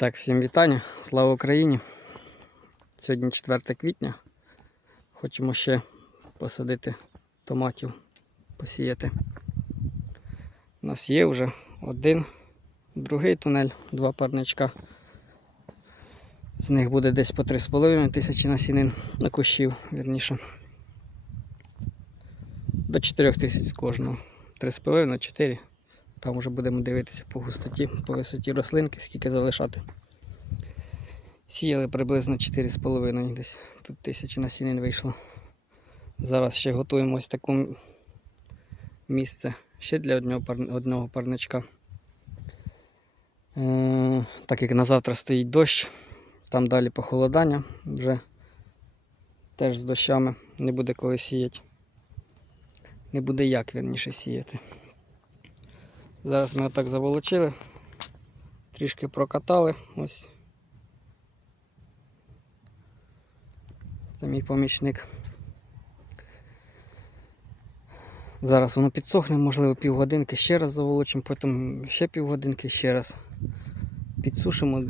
Так, всім вітання, слава Україні. Сьогодні 4 квітня. Хочемо ще посадити томатів, посіяти. У нас є вже один, другий тунель, два парничка. З них буде десь по 3,5 тисячі насінин на кущів, вірніше. До 4 тисяч з кожного. 3,5 4. Там вже будемо дивитися по густоті, по висоті рослинки, скільки залишати. Сіяли приблизно 4,5 десь. Тут тисячі насінин вийшло. Зараз ще готуємо ось таке місце ще для одного, одного парничка. Е, так як на завтра стоїть дощ, там далі похолодання вже теж з дощами не буде коли сіяти. Не буде як вірніше сіяти. Зараз ми отак заволочили, трішки прокатали. Ось. Це мій помічник. Зараз воно підсохне, можливо, півгодинки ще раз заволочимо, потім ще півгодинки ще раз підсушимо.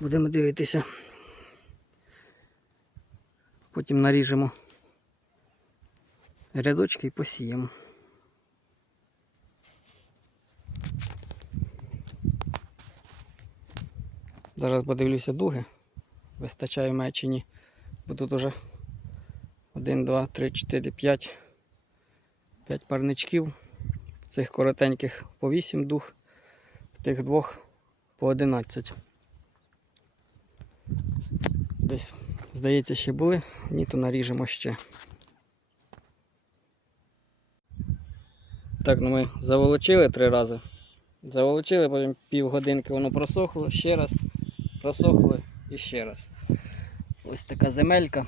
Будемо дивитися. Потім наріжемо рядочки і посіємо. Зараз подивлюся дуги. Вистачає мене чи ні. Бо тут уже 1, 2, 3, 4, 5. 5 парничків. Цих коротеньких по 8 дуг, в тих двох по 11. Десь, здається, ще були, ні, то наріжемо ще. Так, ну ми заволочили три рази. Заволочили, потім півгодинки воно просохло, ще раз, просохло і ще раз. Ось така земелька.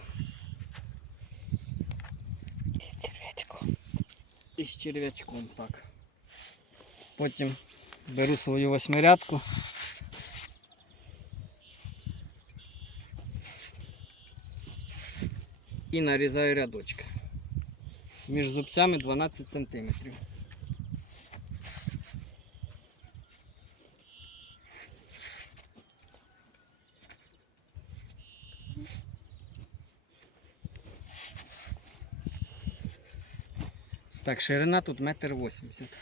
І з черв'ячком. І з черв'ячком, так. Потім беру свою восьмирядку. І нарізаю рядочки. Між зубцями 12 сантиметрів. Так, ширина тут метр вісімдесят.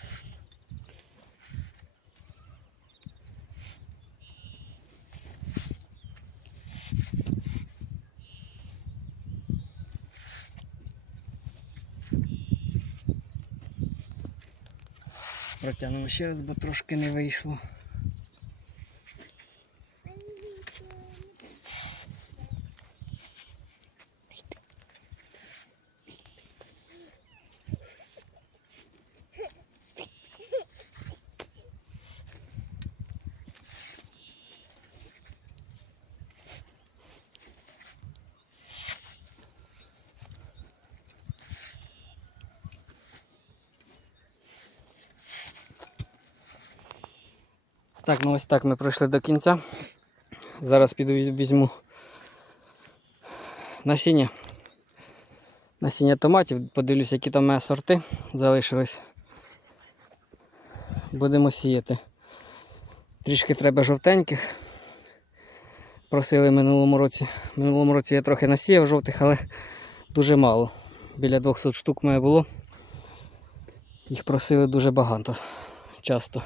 Протягнемо ще раз, бо трошки не вийшло. Так, ну ось так ми пройшли до кінця. Зараз піду віз- візьму насіння. Насіння томатів, подивлюсь, які там мене сорти залишились. Будемо сіяти. Трішки треба жовтеньких. Просили минулому році. Минулому році я трохи насіяв жовтих, але дуже мало. Біля 200 штук має було. Їх просили дуже багато, часто.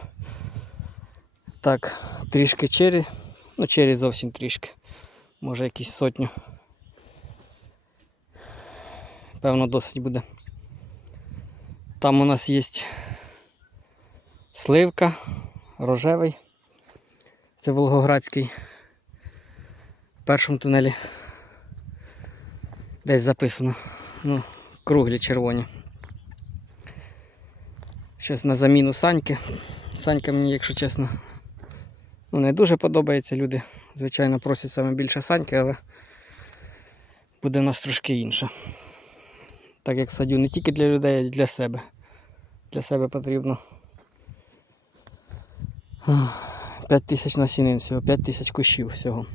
Так, трішки чері. Ну, чері зовсім трішки. Може якісь сотню. Певно, досить буде. Там у нас є сливка, рожевий. Це Волгоградський. В першому тунелі десь записано. Ну, круглі червоні. Щось на заміну саньки. Санька мені, якщо чесно, ну, не дуже подобається. Люди, звичайно, просять саме більше саньки, але буде в нас трошки інше. Так як садю не тільки для людей, а й для себе. Для себе потрібно 5 тисяч насінин всього, 5 тисяч кущів всього.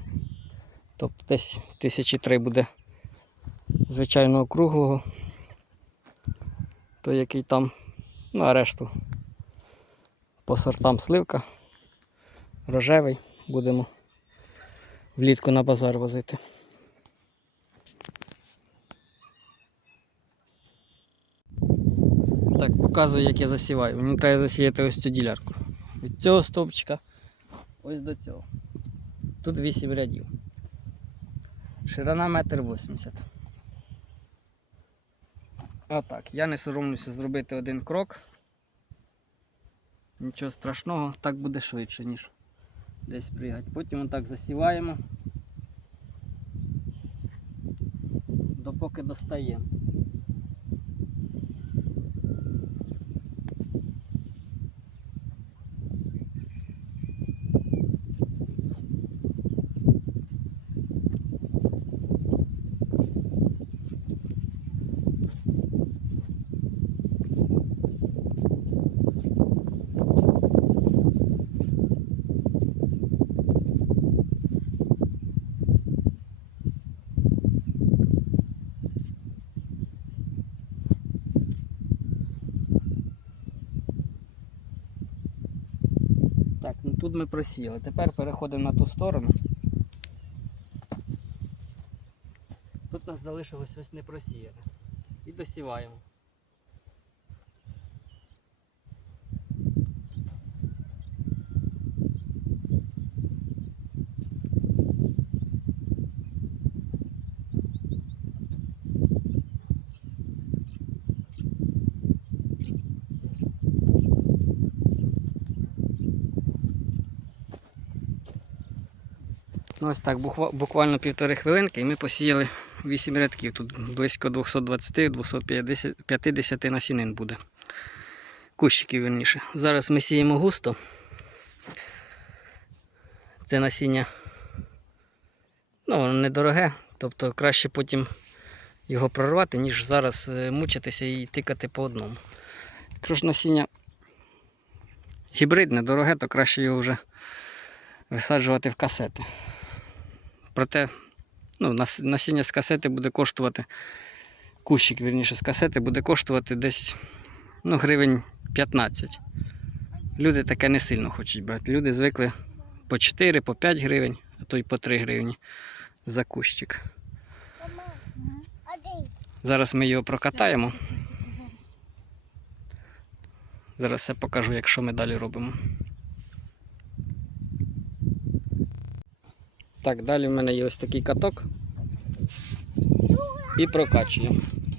Тобто десь тисячі три буде звичайного круглого. Той, який там, ну а решту по сортам сливка, рожевий. Будемо влітку на базар возити. Так, показую, як я засіваю. Мені треба засіяти ось цю ділярку. Від цього стовпчика ось до цього. Тут 8 рядів. Ширина 1,80 м. Отак. Я не соромлюся зробити один крок. Нічого страшного, так буде швидше, ніж десь пригати. Потім отак засіваємо. Допоки достаємо. Тут ми просіяли. Тепер переходимо на ту сторону. Тут нас залишилось ось не просіяне. І досіваємо. Ось так, буквально півтори хвилинки, і ми посіяли 8 рядків. Тут близько 220-250 насінин буде. Кущиків верніше. Зараз ми сіємо густо. Це насіння ну, воно недороге, тобто краще потім його прорвати, ніж зараз е, мучитися і тикати по одному. Якщо ж насіння гібридне, дороге, то краще його вже висаджувати в касети. Проте ну, насіння з касети буде коштувати, кущик, вірніше, з касети буде коштувати десь ну, гривень 15. Люди таке не сильно хочуть брати. Люди звикли по 4, по 5 гривень, а то й по 3 гривні за кущик. Зараз ми його прокатаємо. Зараз все покажу, якщо ми далі робимо. Так, далі в мене є ось такий каток. І прокачуємо.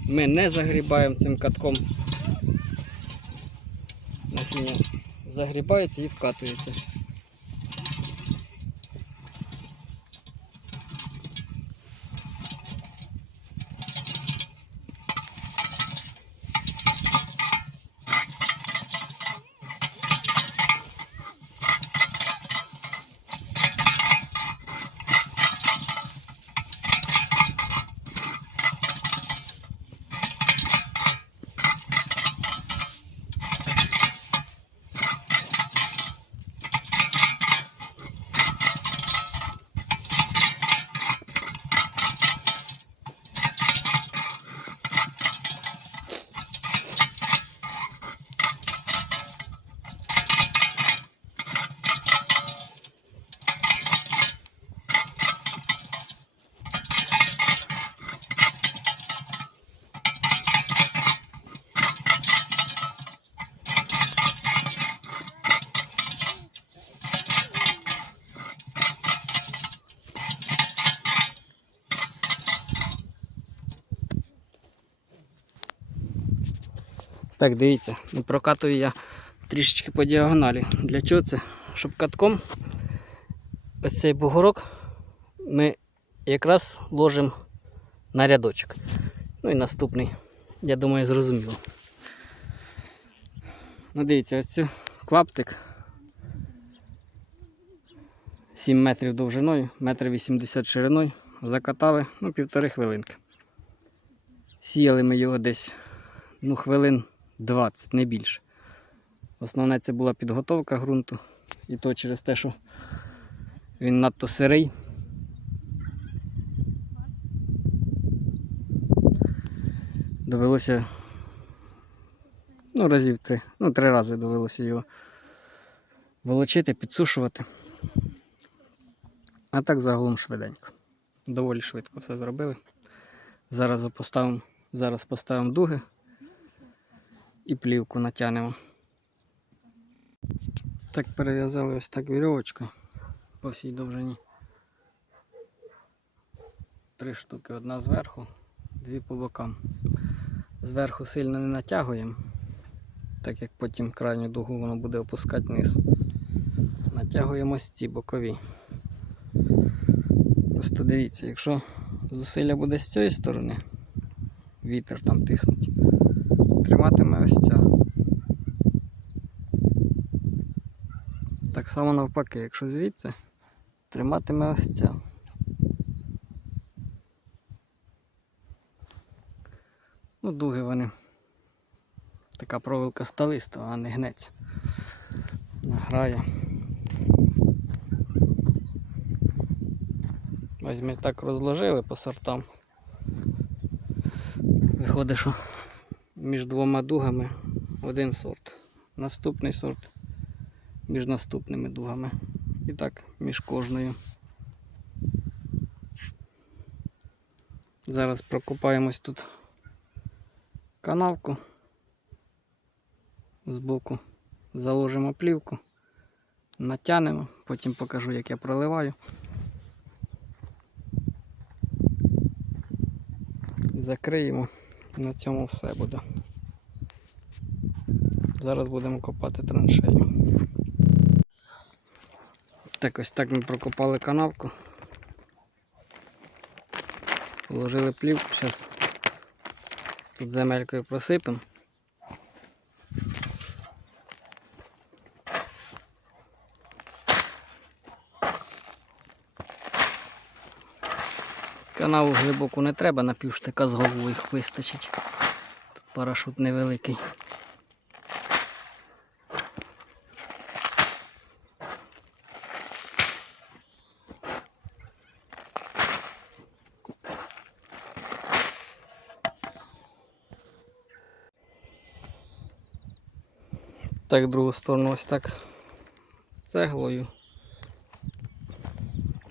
Ми не загрібаємо цим катком. Насіння загрібається і вкатується. Так, дивіться, прокатую я трішечки по діагоналі. Для чого це? Щоб катком ось цей бугорок ми якраз ложимо на рядочок. Ну і наступний, я думаю, зрозуміло. Ну, дивіться, ось цю клаптик 7 метрів довжиною, метр 80 шириною. Закатали ну, півтори хвилинки. Сіяли ми його десь ну, хвилин 20, не більше. Основне це була підготовка ґрунту. І то через те, що він надто сирий. Довелося ну, разів три. Ну, три рази довелося його волочити, підсушувати. А так загалом швиденько. Доволі швидко все зробили. Зараз поставимо, зараз поставимо дуги і плівку натягнемо. Так перев'язали ось так вірьовочку по всій довжині. Три штуки, одна зверху, дві по бокам. Зверху сильно не натягуємо, так як потім крайню дугу воно буде опускати вниз. Натягуємо ці бокові. Просто дивіться, якщо зусилля буде з цієї сторони, вітер там тиснуть, триматиме ось ця. Так само навпаки, якщо звідси, триматиме ось ця. Ну, дуги вони. Така провилка сталиста, а не гнеться. Награє. Ось ми так розложили по сортам. Виходить, що між двома дугами один сорт. Наступний сорт між наступними дугами. І так між кожною. Зараз прокопаємось тут канавку збоку, заложимо плівку, натягнемо, потім покажу, як я проливаю. Закриємо на цьому все буде. Зараз будемо копати траншею. Так, ось так ми прокопали канавку. Положили плівку, зараз тут земелькою просипемо. Канаву глибоку не треба, на півштика з головою їх вистачить. Тут парашут невеликий. Так, другу сторону ось так цеглою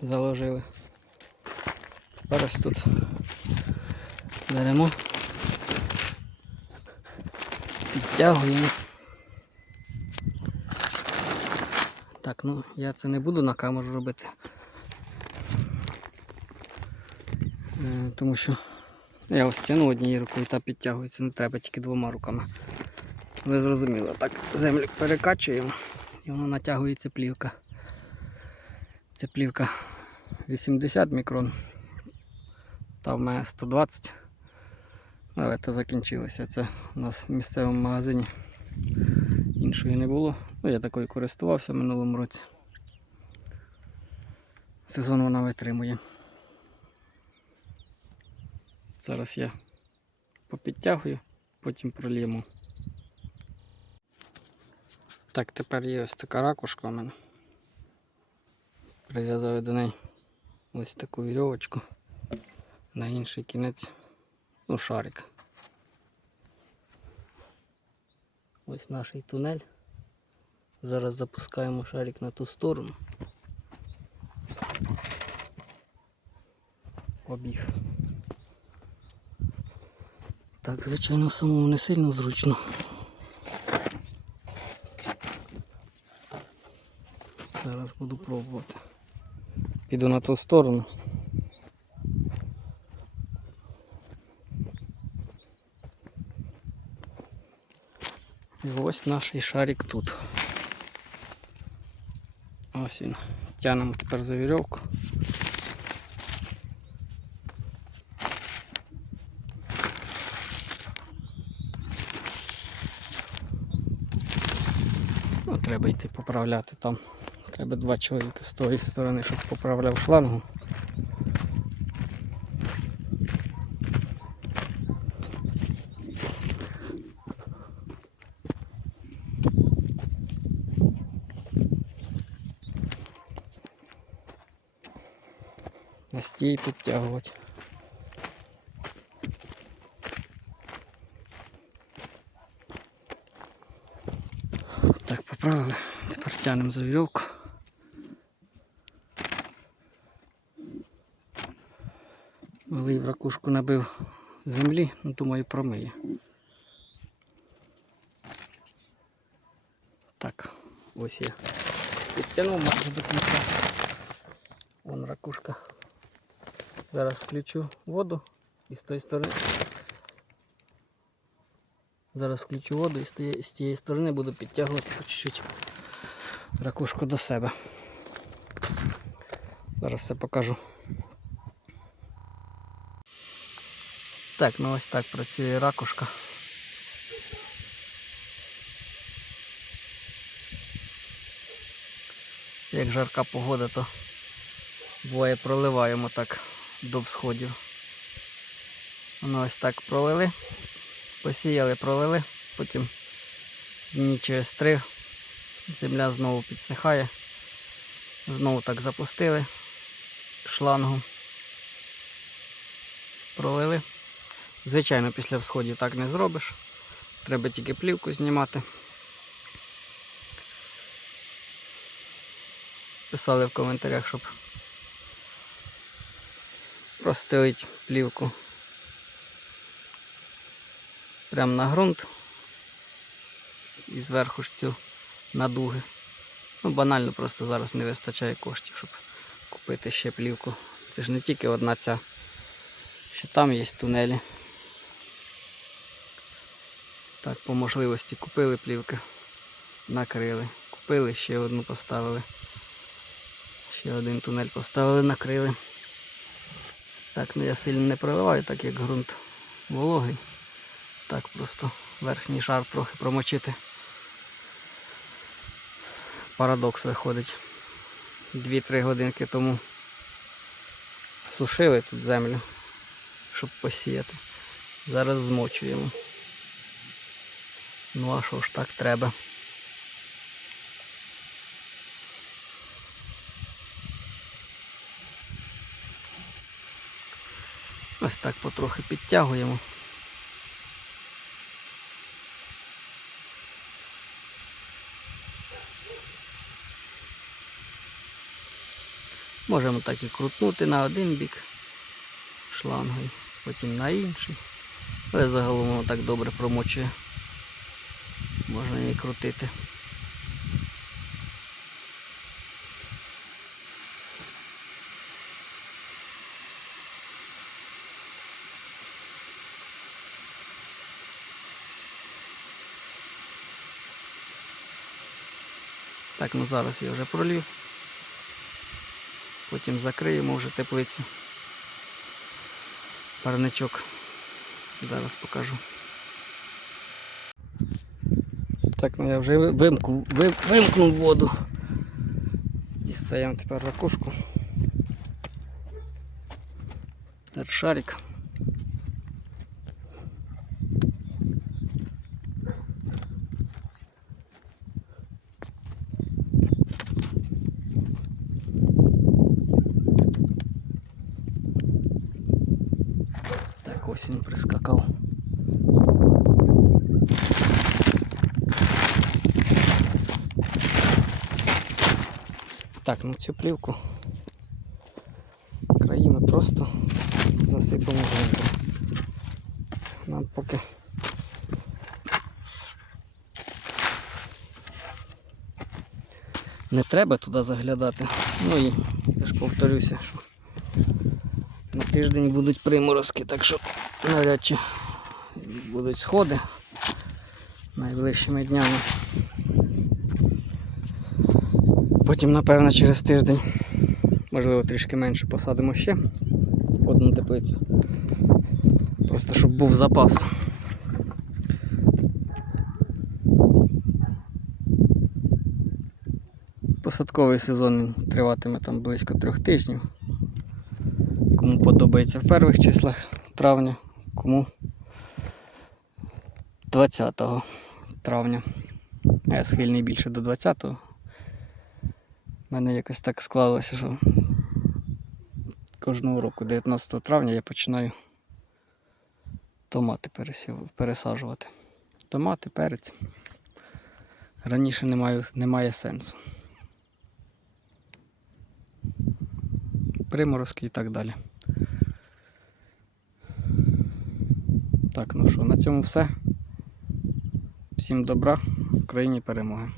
заложили. Ось тут беремо, підтягуємо. Так, ну я це не буду на камеру робити. Е, Тому що я ось тягну однією рукою та підтягується, не треба тільки двома руками. Ви зрозуміли, так землю перекачуємо і воно натягується плівка. Це плівка 80 мікрон. Та в мене 120. Але це закінчилося. Це у нас в місцевому магазині. Іншої не було. Ну, я такою користувався в минулому році. Сезон вона витримує. Зараз я попідтягую, потім пролємо. Так, тепер є ось така ракушка у мене. Прив'язаю до неї ось таку вірьовочку. На інший кінець, ну, шарик. Ось наш тунель. Зараз запускаємо шарик на ту сторону. Обіг. Так, звичайно, самому не сильно зручно. Зараз буду пробувати. Піду на ту сторону. І ось наш шарик тут. Ось він. Тянемо тепер за вірьовку. Ну, треба йти поправляти там. Треба два чоловіка з тої сторони, щоб поправляв шлангу. На стій підтягувати. Так, поправили. Тепер тянемо за вірьовку. Вилив ракушку набив землі, ну думаю, промиє. Так, ось я підтягнув майже до кінця. Вон ракушка. Зараз включу воду і з тої сторони. Зараз включу воду і з тієї, сторони буду підтягувати по чуть-чуть ракушку до себе. Зараз все покажу. Так, ну ось так працює ракушка. Як жарка погода, то буває проливаємо так до всходів. Воно ось так пролили, посіяли, пролили, потім дні через три земля знову підсихає. Знову так запустили шлангу. Пролили. Звичайно, після всходів так не зробиш. Треба тільки плівку знімати. Писали в коментарях, щоб простелить плівку прямо на ґрунт і зверху ж цю надуги. Ну, банально просто зараз не вистачає коштів, щоб купити ще плівку. Це ж не тільки одна ця. Ще там є тунелі. Так, по можливості купили плівки, накрили. Купили, ще одну поставили. Ще один тунель поставили, накрили. Так, ну я сильно не проливаю, так як ґрунт вологий. Так просто верхній шар трохи промочити. Парадокс виходить. 2-3 годинки тому сушили тут землю, щоб посіяти. Зараз змочуємо. Ну а що ж так треба? Ось так потрохи підтягуємо. Можемо так і крутнути на один бік шлангою, потім на інший. Але загалом воно так добре промочує. Можна її крутити. Так, ну зараз я вже пролів. Потім закриємо вже теплицю. Парничок. Зараз покажу. Так, ну я вже вимкнув, вим- вимкнув воду. Дістаємо тепер ракушку. Шарик. Так, ось він прискакав. Так, ну цю плівку краї ми просто засипемо ґрунтом. Нам поки не треба туди заглядати. Ну і я ж повторюся, що на тиждень будуть приморозки, так що навряд чи будуть сходи найближчими днями. Потім, напевно, через тиждень, можливо, трішки менше посадимо ще одну теплицю. Просто щоб був запас. Посадковий сезон триватиме там близько трьох тижнів. Кому подобається в перших числах травня, кому 20 травня. Я схильний більше до 20-го. У мене якось так склалося, що кожного року, 19 травня, я починаю томати пересаджувати. Томати, перець. Раніше немає, немає сенсу. Приморозки і так далі. Так, ну що, на цьому все. Всім добра, Україні перемоги.